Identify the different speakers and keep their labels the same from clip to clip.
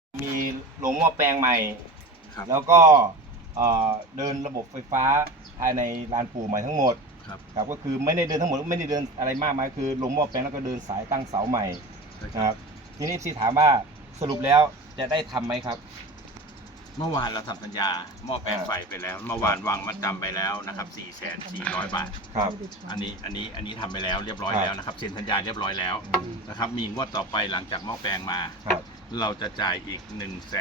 Speaker 1: มีโรงหม้อแปลงใหม่
Speaker 2: ครับ
Speaker 1: แล้วก็เดินระบบไฟฟ้าภายในลานปู่ใหม่ทั้งหมด
Speaker 2: ครับ
Speaker 1: ครับก็คือไม่ได้เดินทั้งหมดไม่ได้เดินอะไรมากมายคือลงหม้อแปลงแล้วก็เดินสายตั้งเสาใหม่
Speaker 2: ใช่ค
Speaker 1: ครับ รับทีนี้ที่ถามว่าสรุปแล้วจะได้ทำไหมครับ
Speaker 2: เมื่อวานเราทำสัญญาหม้อแปลงไฟไปแล้ว เมื่อวานวางมัดจำไปแล้วนะครับ 4,400 บาท
Speaker 1: ครับ
Speaker 2: อันนี้ทำไปแล้วเรียบร้อย
Speaker 1: ครับ
Speaker 2: แล้วนะครับเซ็นสัญญาเรียบร้อยแล้วนะครับ มีงวดต่อไปหลังจากหม้อแปลงมา
Speaker 1: ครับ
Speaker 2: เราจะจ่ายอีก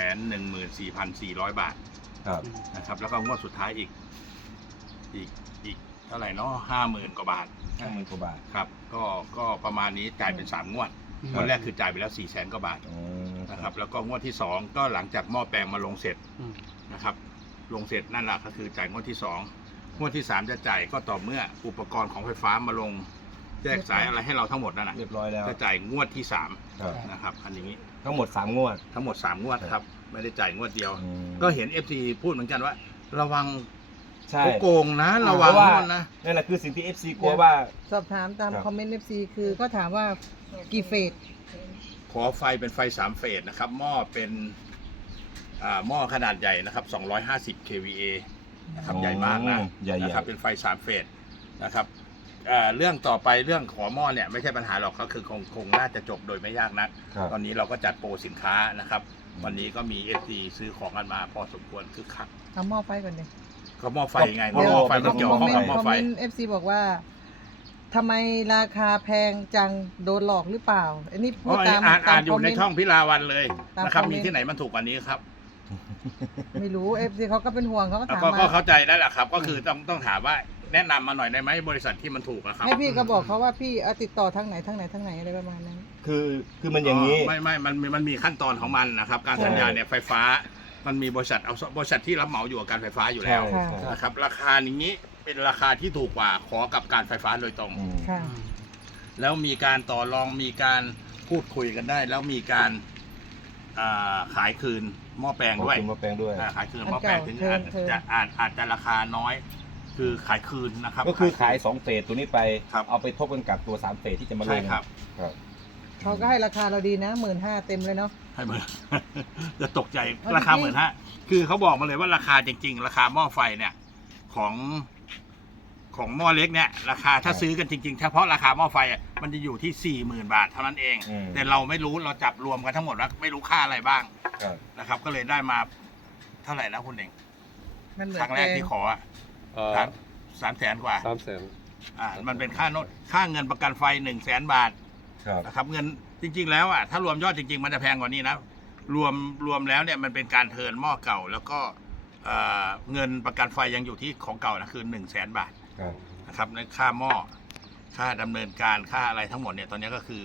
Speaker 2: 114,400 บาท
Speaker 1: ครับ
Speaker 2: นะครับ แล้วก็งวดสุดท้ายอีกเท่าไหร่เนาะ50,000 กว่าบาท
Speaker 1: 50,000 กว่าบาท
Speaker 2: ครับก็ประมาณนี้จ่ายเป็น3งวดงวดแรกคือจ่ายไปแล้ว400,000 กว่าบาท นะครับแล้วก็งวดที่2ก็หลังจากหม้อแปลงมาลงเสร็จนะครับลงเสร็จนั่นแหละก็คือจ่ายงวดที่2งวดที่3จะจ่ายก็ต่อเมื่ออุปกรณ์ของไฟฟ้ามาลงแยกสายอะไรให้เราทั้งหมดนั่นแหละ
Speaker 1: เรียบร้อยแล้ว
Speaker 2: จะจ่ายงวดที่
Speaker 1: ครับ
Speaker 2: 3นะครับอันนี้
Speaker 1: ทั้งหมด3งวด
Speaker 2: ทั้งหมด3งวดครับไม่ได้จ่ายงวดเดียว
Speaker 1: อืม
Speaker 2: ก็เห็น FC พูดเหมือนกันว่า ระวัง
Speaker 1: ใช่
Speaker 2: เขาโกงนะระวัง
Speaker 1: เพราะว่า
Speaker 2: นู่นนะ
Speaker 1: นั่นแหละคือสิ่งที่ FC กลัวว่า
Speaker 3: สอบถามตาม
Speaker 1: ครับ
Speaker 3: คอมเมนต์ FC คือก็ถามว่ากี่เฟส
Speaker 2: ขอไฟเป็นไฟ3เฟสนะครับหม้อเป็นหม้อขนาดใหญ่นะครับ250 kVA นะครับใหญ่มากนะ
Speaker 1: ใหญ่ๆ
Speaker 2: นะครับเป็นไฟ3เฟสนะครับเรื่องต่อไปเรื่องขอหม้อเนี่ยไม่ใช่ปัญหาหรอกก็คือคงน่าจะจบโดยไม่ยากนัก
Speaker 1: ครับ
Speaker 2: ตอนนี้เราก็จัดโปรสินค้านะครับวันนี้ก็มี FT ซื้อของกันมาพอสมควรคึกคัก
Speaker 3: ทำหม้อไฟก่อนเลย
Speaker 2: ก็หม้อไฟไง
Speaker 1: เดี๋ยว
Speaker 2: หม้อไฟต้องเกี่ยวข้องกับหม้อ
Speaker 3: คอม
Speaker 2: ไฟ
Speaker 3: เมนต์ FC บอกว่าทำไมราคาแพงจังโดนหลอกหรือเปล่าอันนี้พูดตาม
Speaker 2: อ่านอ
Speaker 3: ค
Speaker 2: ยู่
Speaker 3: ม
Speaker 2: ใน
Speaker 3: เมนต์
Speaker 2: ช่องพิลาวันเลย
Speaker 3: ตาม
Speaker 2: นะครับ
Speaker 3: คอมเม
Speaker 2: มี
Speaker 3: นต์
Speaker 2: ที่ไหนมันถูกกว่านี้ครับ
Speaker 3: ไม่รู้ FC เขาก็เป็นห่วงเขาก็ถาม
Speaker 2: ก็
Speaker 3: มา
Speaker 2: เข้าใจแล้วแหละครับ ก็คือต้องถามว่าแนะนำมาหน่อยได้ไหมบริษัทที่มันถูกอะครับ
Speaker 3: ให้พี่ก็บอกเขาว่าพี่เอาติดต่อทางไหนอะไรประมาณนั้น
Speaker 1: คือมันอย่างนี้
Speaker 2: ไม่มันมีขั้นตอนของมันนะครับการสัญญาเนี่ยไฟฟ้ามันมีบริษัทที่รับเหมาอยู่กับการไฟฟ้าอยู่แล้ว
Speaker 1: ใช่
Speaker 2: นะครับราคานี้เป็นราคาที่ถูกกว่าขอกับการไฟฟ้าโดยตรง
Speaker 1: อืม
Speaker 3: ค่ะ
Speaker 2: แล้วมีการต่อรองมีการพูดคุยกันได้ แล้วมีการขายคืนหม้อแปลงด้วย
Speaker 1: ขอบคุณมาแปลงด้วย
Speaker 2: ขายคืนหม้อแปลงถึง
Speaker 3: เทิร์น
Speaker 2: อาจจะราคาน้อย คือขายคืนนะครับ
Speaker 1: ก็คือขาย2เฟสตัวนี้ไป
Speaker 2: ครับ
Speaker 1: เอาไปทบกันกับตัว3เฟสที่จะมาล
Speaker 2: ใช่
Speaker 1: ง
Speaker 2: ครับ
Speaker 1: ครับ
Speaker 3: เขาก็ให้ราคาเราดีนะ15,000เต็มเลยเนาะ
Speaker 2: ให้เหมือน จะตกใจ
Speaker 3: เอา
Speaker 2: ราคา
Speaker 3: จริงๆ
Speaker 2: 15,000คือเขาบอกมาเลยว่าราคาจริง ๆ ราคาหม้อไฟเนี่ยของหม้อเล็กเนี่ยราคาถ้าซื้อกันจริงๆเฉพาะราคาหม้อไฟอ่ะมันจะอยู่ที่ 40,000 บาทเท่านั้นเอง
Speaker 1: อืม
Speaker 2: แต่เราไม่รู้เราจับรวมกันทั้งหมดแล้วไม่รู้ค่าอะไรบ้าง
Speaker 1: ครับ
Speaker 2: นะครับ ก็เลยได้มาเท่าไหร่นะคุณเอง
Speaker 3: มันเหมือ
Speaker 2: คน รั้งแรกที่ขออะ300,000 กว่า
Speaker 4: 300,000
Speaker 2: มันเป็นค่าเงินประกันไฟ100,000 บาท
Speaker 1: ครับ
Speaker 2: นะครับเงินจริงๆแล้วอ่ะถ้ารวมยอดจริงๆมันจะแพงกว่านี้นะรวมแล้วเนี่ยมันเป็นการเทิร์นหม้อเก่า แล้วก็เงินประกันไฟยังอยู่ที่ของเก่านะคือ100,000 บาท
Speaker 1: ครับ
Speaker 2: นะครับในค่าหม้อค่าดำเนินการค่าอะไรทั้งหมดเนี่ยตอนนี้ก็คือ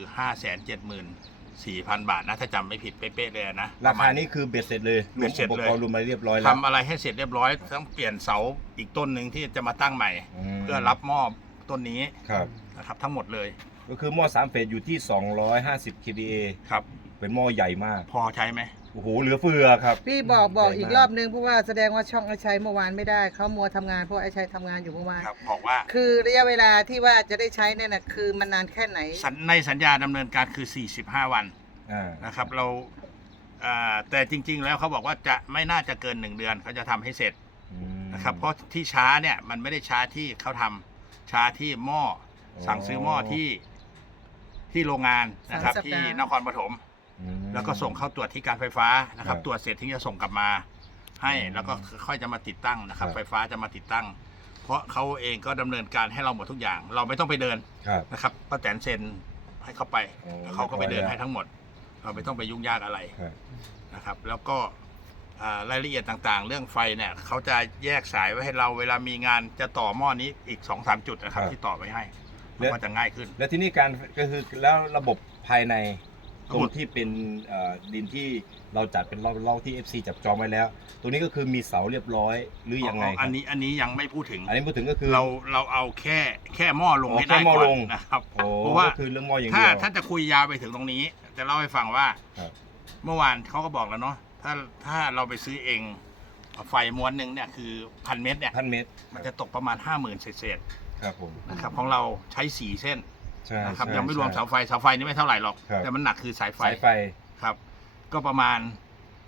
Speaker 2: 574,000 บาทนะถ้าจำไม่ผิดเป๊ะๆเลยนะ
Speaker 1: ราคานี้คือเบ็ดเสร็จเลย
Speaker 2: เบ็ดเสร็จ
Speaker 1: อุป
Speaker 2: เลย
Speaker 1: กรณ์รวมมาเรียบร้อยแล้ว
Speaker 2: ทำอะไรให้เสร็จเรียบร้อยต้องเปลี่ยนเสาอีกต้นหนึ่งที่จะมาตั้งใหม่
Speaker 1: ม
Speaker 2: เพื่อรับหม้อต้นนี้
Speaker 1: ครับ
Speaker 2: นะครับทั้งหมดเลย
Speaker 1: ก็คือหม้อ3เฟสอยู่ที่250 kVA
Speaker 2: ครับ
Speaker 1: เป็นหม้อใหญ่มาก
Speaker 2: พอใช้ไหม
Speaker 1: โอ้โหเหลือเฟือครับ
Speaker 3: พี่บอก
Speaker 1: ใหญ่มาก
Speaker 3: อีกรอบนึงเพราะว่าแสดงว่าช่องไอชัยเมื่อวานไม่ได้เขามัวทำงานเพราะไอชัยทำงานอยู่เมื่อวาน
Speaker 2: ครับบอกว่า
Speaker 3: คือระยะเวลาที่ว่าจะได้ใช้เนี่ยนะคือมันนานแค่ไหน
Speaker 2: ในสัญญาดำเนินการคือ 45 วัน
Speaker 1: อ่า
Speaker 2: นะครับเราแต่จริงๆแล้วเขาบอกว่าจะไม่น่าจะเกิน1 เดือนเขาจะทำให้เสร็จ
Speaker 1: อืม
Speaker 2: นะครับเพราะที่ช้าเนี่ยมันไม่ได้ช้าที่เขาทำช้าที่หม้อสั่งซื้อหม้อที่โรงงานนะครับ
Speaker 3: 3 สัป
Speaker 2: ที่
Speaker 3: ดาห์
Speaker 2: นครปฐม
Speaker 1: อืม
Speaker 2: แล้วก็ส่งเข้าตรวจที่การไฟฟ้านะครับ
Speaker 1: ครับ
Speaker 2: ตรวจเสร็จถึงจะส่งกลับมาให้
Speaker 1: อืม
Speaker 2: แล้วก็ค่อยจะมาติดตั้งนะครับ
Speaker 1: ครับ
Speaker 2: ไฟฟ้าจะมาติดตั้ง เพราะเขาเองก็ดำเนินการให้เราหมดทุกอย่าง เราไม่ต้องไปเดิน
Speaker 1: ครับ
Speaker 2: นะครับป้าแตนเซ็นให้เขาไป
Speaker 1: อ๋อ
Speaker 2: แล้วเขาก็ไปเดิน
Speaker 1: เรียบร้อยแล้ว
Speaker 2: ให้ทั้งหมด เราไม่ต้องไปยุ่งยากอะไร
Speaker 1: ครับ
Speaker 2: นะครับ แล้วก็รายละเอียดต่างๆ เรื่องไฟเนี่ยเขาจะแยกสายไว้ให้เราเวลามีงานจะต่อหม้อนี้อีก 2-3 จุดนะครับที่ต่อไว้ให้ก็จะง่ายขึ้น
Speaker 1: แล้วที่นี่การก็คือแล้วระบบภายในต
Speaker 2: ระ
Speaker 1: ร
Speaker 2: บบ
Speaker 1: งที่เป็นดินที่เราจัดเป็นรอบที่ FC จับจองไว้แล้ว ตัวนี้ก็คือมีเสาเรียบร้อยหรือยังไงครับ
Speaker 2: อันนี้ยังไม่พูดถึง
Speaker 1: อันนี้พูดถึงก็คือ
Speaker 2: เราเอาแค่หม้อลง
Speaker 1: อ๋อ
Speaker 2: ให้ได้
Speaker 1: แค่หม้อ
Speaker 2: ก่อ
Speaker 1: ล
Speaker 2: น
Speaker 1: ง
Speaker 2: นะครับ
Speaker 1: โอ้
Speaker 2: เพราะว่า
Speaker 1: ก็คือเรื่องหม้ออย่าง
Speaker 2: ถ้า
Speaker 1: เดียว
Speaker 2: ถ้าจะคุยยาวไปถึงตรงนี้ จะเล่าให้ฟังว่า
Speaker 1: ครับ
Speaker 2: เมื่อวานเขาก็บอกแล้วเนาะถ้าเราไปซื้อเองไฟม้วนหนึ่งเนี่ยคือ1,000 เมตรเนี่ย
Speaker 1: 1,000 เมตร
Speaker 2: มันจะตกประมาณ 50,000 เศษ
Speaker 1: ครับผม
Speaker 2: ๆนะครับของเราใช้4 เส้น
Speaker 1: ใช่
Speaker 2: นะครับ
Speaker 1: ใช่
Speaker 2: ยังไม่รวม
Speaker 1: ใช่
Speaker 2: เสาไฟนี่ไม่เท่าไหร่หรอก
Speaker 1: ครับ
Speaker 2: แต่มันหนักคือสายไฟ
Speaker 1: สายไฟ
Speaker 2: ครับก็ประมาณ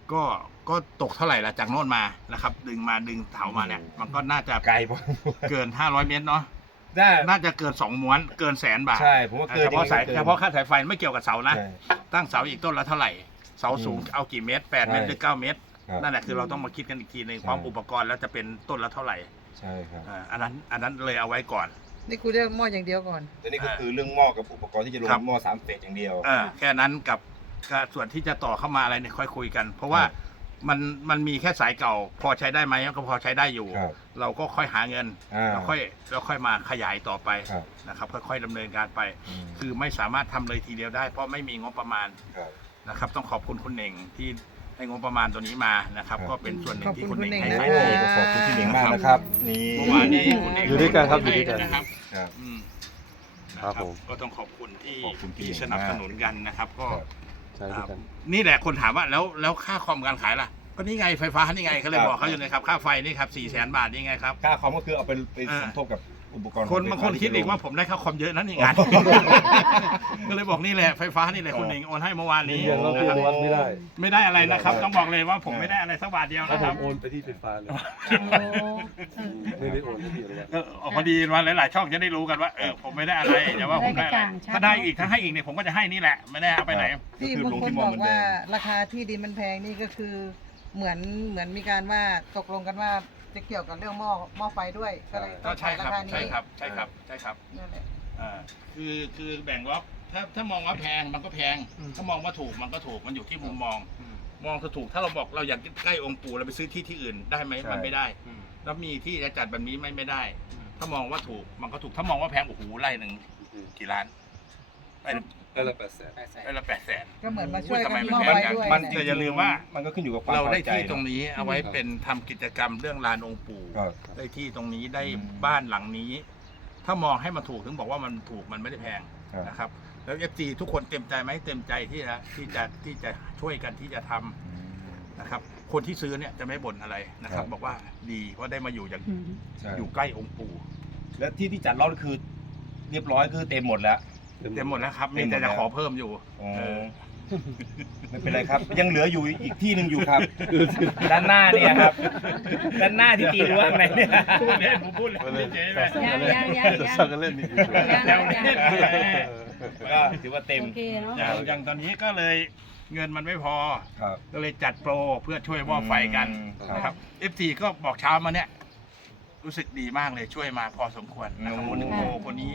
Speaker 2: ก็ตกเท่าไหร่ละจากโน่นมานะครับ ดึงเถามาเนี่ยมันก็น่าจะ
Speaker 1: ไกลพอ
Speaker 2: เกิน500 เมตรเนาะ
Speaker 1: ได้
Speaker 2: น่าจะเกิน2ม้วนเกิน100,000 บาท
Speaker 1: ใช่ผมว่าเกิน
Speaker 2: เฉพาะค่าสายไฟไม่เกี่ยวกับเสานะ
Speaker 1: ใช่
Speaker 2: ตั้งเสาอีกต้นละเท่าไหร่เสาสูงเอากี่เมตร8 เมตรหรือ9 เมตร
Speaker 1: ครับ
Speaker 2: นั่นแหละคือเราต้องมาคิดกันอีกทีหนึงความอุปกรณ์แล้วจะเป็นต้นละเท่าไหร่
Speaker 1: ใช่ครับ
Speaker 2: อันนั้นเลยเอาไว้ก่อน
Speaker 3: นี่กูเรียกหม้ออย่างเดียวก่อน
Speaker 1: แต่นี่ก็คือเรื่องหม้อกับอุปกรณ์ที่จะลง
Speaker 2: ครับ
Speaker 1: หม้อ3 เฟสอย่างเดียว
Speaker 2: แค่นั้นกับส่วนที่จะต่อเข้ามาอะไรเนี่ยค่อยคุยกัน เพราะว่า
Speaker 1: ครับ
Speaker 2: มันมีแค่สายเก่า พอใช้ได้ไหมก็พอใช้ได้อยู่
Speaker 1: ครับ
Speaker 2: เราก็ค่อยหาเงิน
Speaker 1: อ่า
Speaker 2: แล้วค่อยมาขยายต่อไป
Speaker 1: ครับ
Speaker 2: นะครับค่อยๆดำเนินการไป
Speaker 1: ม
Speaker 2: คือไม่สามารถทำเลยทีเดียวได้ เพราะไม่มีงบประมาณ
Speaker 1: ครับ
Speaker 2: นะครับ ต้องขอบคุณคุณเน่งที่ให้งบประมาณตัวนี้มานะครับ
Speaker 1: ครับ
Speaker 2: ก็เป็นส่วนหนึ่งที่
Speaker 3: ขอบคุ
Speaker 2: คุณ
Speaker 3: ณ
Speaker 2: เน่ง
Speaker 3: คุณ
Speaker 2: ให้
Speaker 3: เน่ง
Speaker 2: ไป
Speaker 3: นะ
Speaker 1: โอ้
Speaker 3: คะ
Speaker 1: ขอบคุณพี่หนิงมากนะครับ นี่
Speaker 2: เมื่อวานนี้คุณเน่ง
Speaker 4: อยู่ด้วยกันครับอยู่ด้วยกัน
Speaker 2: นะครับ
Speaker 1: ครับ
Speaker 2: อืม
Speaker 4: ครับผม
Speaker 2: ก็ต้องขอบคุณที่
Speaker 1: ขอบคุณพี่
Speaker 2: ที่
Speaker 1: เน่ง
Speaker 2: สนับสนุนกันนะครับก็
Speaker 1: ครับ
Speaker 4: ใช้ด้วยกัน
Speaker 2: นี่แหละคนถามว่าแล้วค่าคอมการขายล่ะ ก็นี่ไงไฟฟ้านี่ไงเขาเลย
Speaker 1: ครับ
Speaker 2: บอกเขาอยู่นะครับค่าไฟนี่ครับ400,000 บาทนี่ไงครับ
Speaker 1: ค่าคอมก็คือเอาไปสมทบกับอุปกรณ์
Speaker 2: คน
Speaker 1: ของ
Speaker 2: บางคนคิดอีกว่าผมได้ค่าคอมเยอะนั่นเองงาน ก็เลยบอกนี่แหละไฟฟ้านี่แหละคุณหนิงโอนให้เมื่อวานนี้
Speaker 4: ยืนยันว่าพี่อนุวัฒน์ไม่ได้
Speaker 2: ไม่ได้อะไรนะครับ ต้องบอกเลยว่าผมไม่ได้อะไรสักบาทเดียว
Speaker 4: ถ้า
Speaker 2: นะ
Speaker 4: ผ
Speaker 2: ครับ
Speaker 4: มโอนไปที่ไฟฟ้าเลยไม่ได้โอนให้พี่อนุวัฒน์
Speaker 2: พอดีวันหลายๆช่องจะได้รู้กันว่าผมไม่ได้อะไรแต่ว่าผมได้อะไรถ้าได้อีกถ้าให้อีกเนี่ยผมก็จะให้นี่แหละไม่ได้เอาไปไหน
Speaker 3: ที่บางคนบอกว่าราคาที่ดินมันแพงนี่ก็คือเหมือนมีการว่าตกลงกันว่าจะเกี่ยวกับเรื่องหม้อไฟด้วยก็เลยต้
Speaker 2: ก็
Speaker 3: อง
Speaker 2: ใช่
Speaker 3: ขาย
Speaker 2: ค
Speaker 3: รา
Speaker 2: รับ
Speaker 3: คานี้
Speaker 2: ใช่ครับใช่ครับใช่ครับ
Speaker 3: นั่นแหละ
Speaker 2: คือแบ่งว่าถ้ามองว่าแพงมันก็แพง ถ้ามองว่าถูกมันก็ถูกมันอยู่ที่มุมมอง มองถูกถ้าเราบอกเราอยากใกล้องค์ปู่เราไปซื้อที่อื่นได้ไหมมันไม่ได้ แล้วมีที่จะจัดแบบนี้ไม่ได้ ถ้ามองว่าถูกมันก็ถูกถ้ามองว่าแพงโอ้โหไร่หนึ่งกี่ล้านไร่
Speaker 4: ได้ละ800,000
Speaker 2: ไร่ละ800,000
Speaker 3: ก็เหมือนมาช่วยกัน
Speaker 2: ทำไม
Speaker 3: หม้อ
Speaker 2: มัน
Speaker 3: ไฟ
Speaker 2: แพง
Speaker 3: ด้วย
Speaker 1: มัน
Speaker 3: เนี่ย
Speaker 2: แต่อย่าลืมว่า
Speaker 1: มันก็ขึ้นอยู่กับความ
Speaker 2: เราได้
Speaker 1: พอใจ
Speaker 2: ที่ตรง
Speaker 1: เนอะ
Speaker 2: นี้เอาไว้เป็นทำกิจกรรมเรื่องลานองค์ปู่
Speaker 1: ครับ
Speaker 2: ได้ที่ตรงนี้ได้
Speaker 1: อืม
Speaker 2: บ้านหลังนี้ ถ้ามองให้มันถูกถึงบอกว่ามันถูกมันไม่ได้แพง
Speaker 1: ครับ
Speaker 2: นะครับ แล้วFGทุกคนเต็มใจไหมเต็มใจที่จะช่วยกันที่จะทำนะครับ คนที่ซื้อเนี่ยจะไม่บ่นอะไรนะครับ บอกว่าดีเพราะได้มาอยู่อย่าง
Speaker 1: ใช่
Speaker 2: อยู่ใกล้องค์ปู่
Speaker 1: แล้วที่จัดรอบคือ เรียบร้อยคือเต็มหมดแล้ว
Speaker 2: เต็มหมดแล้วครับ
Speaker 1: เต็
Speaker 2: มี
Speaker 1: มหมด
Speaker 2: แต่จะ
Speaker 1: แล้ว
Speaker 2: ขอเพิ่มอยู่
Speaker 1: อ๋อ
Speaker 2: เออ
Speaker 1: ไม่เป็นไรครับ ยังเหลืออยู่อีกที่หนึ่งอยู่ครับ ด้านหน้าเนี่ยครับ ด้านหน้าที่ตีรั้วข้างในเนี่ย
Speaker 2: พูดเล่นผมพูดเล่นไม่เจ๊ไหม
Speaker 4: สักกันเล่นนี่
Speaker 2: แล้วเล่น
Speaker 1: ก็ถือว่าเต็ม
Speaker 5: โอเคเนาะ
Speaker 2: อย่างตอนนี้ก็เลยเงินมันไม่พอ
Speaker 1: ครับ
Speaker 2: ก็เลยจัดโปรเพื่อช่วยหม้อไฟกัน
Speaker 1: ครับ
Speaker 2: นะครับ FC ก็บอกเช้ามาเนี่ยรู้สึกดีมากเลยช่วยมาพอสมควรนะครับคนโปรคนนี้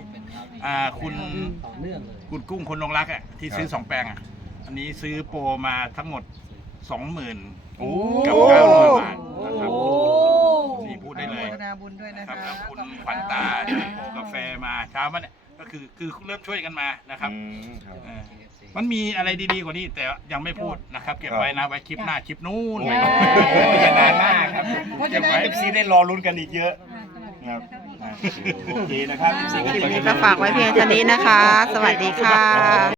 Speaker 2: คุณกุ้งคนนงรักอ่ะที่ซื้อ2 แปลงอ่ะอันนี้ซื้อโปรมาทั้งหมด 20,000
Speaker 1: โอ้
Speaker 2: กับ900 บาทนะครับ นี่พูดได้เลย
Speaker 3: อนุโมทนาบุญด้วยนะ
Speaker 2: ครั
Speaker 3: คะ
Speaker 2: บแล้วคุณขวัญตาที่โปรกาแฟมาเช้ามาเนี่ยก็คือเริ่มช่วยกันมานะครับ
Speaker 1: อืมครับ
Speaker 2: เออมันมีอะไรดีๆกว่านี้แต่ยังไม่พูดนะครับ เก็บไว้นะไว้คลิปหน้าคลิปนู้น
Speaker 1: โอ้
Speaker 2: ไว้
Speaker 1: โหอย่านานมากครับ
Speaker 3: เพราะ
Speaker 1: เก็
Speaker 3: ฉะ
Speaker 1: บ
Speaker 3: นั้
Speaker 1: ไว้
Speaker 3: น
Speaker 1: FC ได้รอลุ้นกันอีกเยอะครับโอเคนะครับ
Speaker 6: คลิปนี้ก็ฝากไว้เพียงเท่านี้นะคะ สวัสดีค่ะ